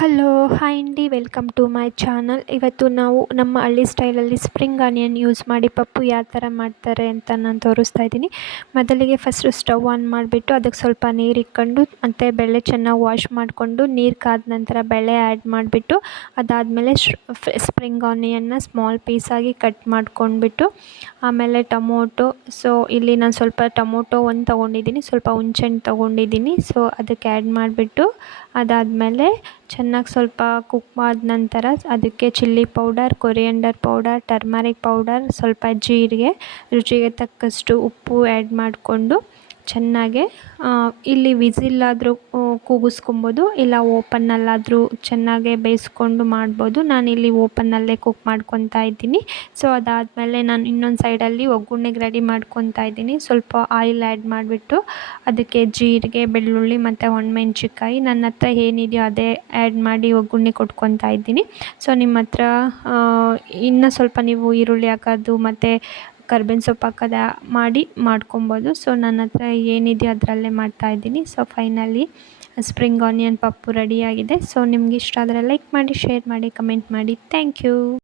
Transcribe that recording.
Hello hi ಅಂಡಿ, welcome to my channel. ಇವತ್ತು ನಾವು ನಮ್ಮ ಹಳ್ಳಿ ಸ್ಟೈಲಲ್ಲಿ ಸ್ಪ್ರಿಂಗ್ ಆನಿಯನ್ ಯೂಸ್ ಮಾಡಿ ಪಪ್ಪು ಯಾವ ಥರ ಮಾಡ್ತಾರೆ ಅಂತ ನಾನು ತೋರಿಸ್ತಾ ಇದ್ದೀನಿ. ಮೊದಲಿಗೆ ಫಸ್ಟು ಸ್ಟವ್ ಆನ್ ಮಾಡಿಬಿಟ್ಟು ಅದಕ್ಕೆ ಸ್ವಲ್ಪ ನೀರು ಇಕ್ಕೊಂಡು ಮತ್ತು ಬೇಳೆ ಚೆನ್ನಾಗಿ ವಾಶ್ ಮಾಡಿಕೊಂಡು ನೀರು ಕಾದ ನಂತರ ಬೇಳೆ ಆ್ಯಡ್ ಮಾಡಿಬಿಟ್ಟು ಅದಾದಮೇಲೆ ಸ್ಪ್ರಿಂಗ್ ಆನಿಯನ್ನ ಸ್ಮಾಲ್ ಪೀಸಾಗಿ ಕಟ್ ಮಾಡ್ಕೊಂಡ್ಬಿಟ್ಟು ಆಮೇಲೆ ಟೊಮೊಟೊ. ಸೊ ಇಲ್ಲಿ ನಾನು ಸ್ವಲ್ಪ ಟೊಮೊಟೊ ಒಂದು ತೊಗೊಂಡಿದ್ದೀನಿ, ಸ್ವಲ್ಪ ಹುಣಸೆಹಣ್ಣು ತೊಗೊಂಡಿದ್ದೀನಿ. ಸೊ ಅದಕ್ಕೆ ಆ್ಯಡ್ ಮಾಡಿಬಿಟ್ಟು ಅದಾದಮೇಲೆ ಚೆನ್ನಾಗಿ ಸ್ವಲ್ಪ ಕುಕ್ ಆದ ನಂತರ ಅದಕ್ಕೆ chilli powder, coriander powder, turmeric powder, ಸ್ವಲ್ಪ ಜೀರಿಗೆ, ರುಚಿಗೆ ತಕ್ಕಷ್ಟು ಉಪ್ಪು ಆ್ಯಡ್ ಮಾಡಿಕೊಂಡು ಚೆನ್ನಾಗೆ ಇಲ್ಲಿ ವಿಸಿಲ್ಲಾದರೂ ಕೂಗಿಸ್ಕೊಬೋದು, ಇಲ್ಲ ಓಪನ್ನಲ್ಲಾದರೂ ಚೆನ್ನಾಗೆ ಬೇಯಿಸ್ಕೊಂಡು ಮಾಡ್ಬೋದು. ನಾನಿಲ್ಲಿ ಓಪನ್ನಲ್ಲೇ ಕುಕ್ ಮಾಡ್ಕೊತಾ ಇದ್ದೀನಿ. ಸೊ ಅದಾದಮೇಲೆ ನಾನು ಇನ್ನೊಂದು ಸೈಡಲ್ಲಿ ಒಗ್ಗರಣೆಗೆ ರೆಡಿ ಮಾಡ್ಕೊತಾ ಇದ್ದೀನಿ. ಸ್ವಲ್ಪ ಆಯಿಲ್ ಆ್ಯಡ್ ಮಾಡಿಬಿಟ್ಟು ಅದಕ್ಕೆ ಜೀರಿಗೆ, ಬೆಳ್ಳುಳ್ಳಿ ಮತ್ತು ಒಣಮೆಣ್ಸಿನ್ಕಾಯಿ ನನ್ನ ಹತ್ರ ಏನಿದೆಯೋ ಅದೇ ಆ್ಯಡ್ ಮಾಡಿ ಒಗ್ಗರಣೆ ಕೊಟ್ಕೊತಾ ಇದ್ದೀನಿ. ಸೊ ನಿಮ್ಮ ಹತ್ರ ಇನ್ನೂ ಸ್ವಲ್ಪ ನೀವು ಈರುಳ್ಳಿ ಹಾಕೋದು ಮತ್ತು ಕರ್ಬೇವಿನ ಸೊಪ್ಪು ಹಾಕೋದು ಮಾಡ್ಕೊಬೋದು. ಸೊ ನನ್ನ ಹತ್ರ ಏನಿದೆಯೋ ಅದರಲ್ಲೇ ಮಾಡ್ತಾಯಿದ್ದೀನಿ. So finally spring onion Pappu ರೆಡಿಯಾಗಿದೆ. ಸೊ ನಿಮ್ಗೆ ಇಷ್ಟ ಆದರೆ ಲೈಕ್ ಮಾಡಿ, ಶೇರ್ ಮಾಡಿ, ಕಮೆಂಟ್ ಮಾಡಿ. Thank you.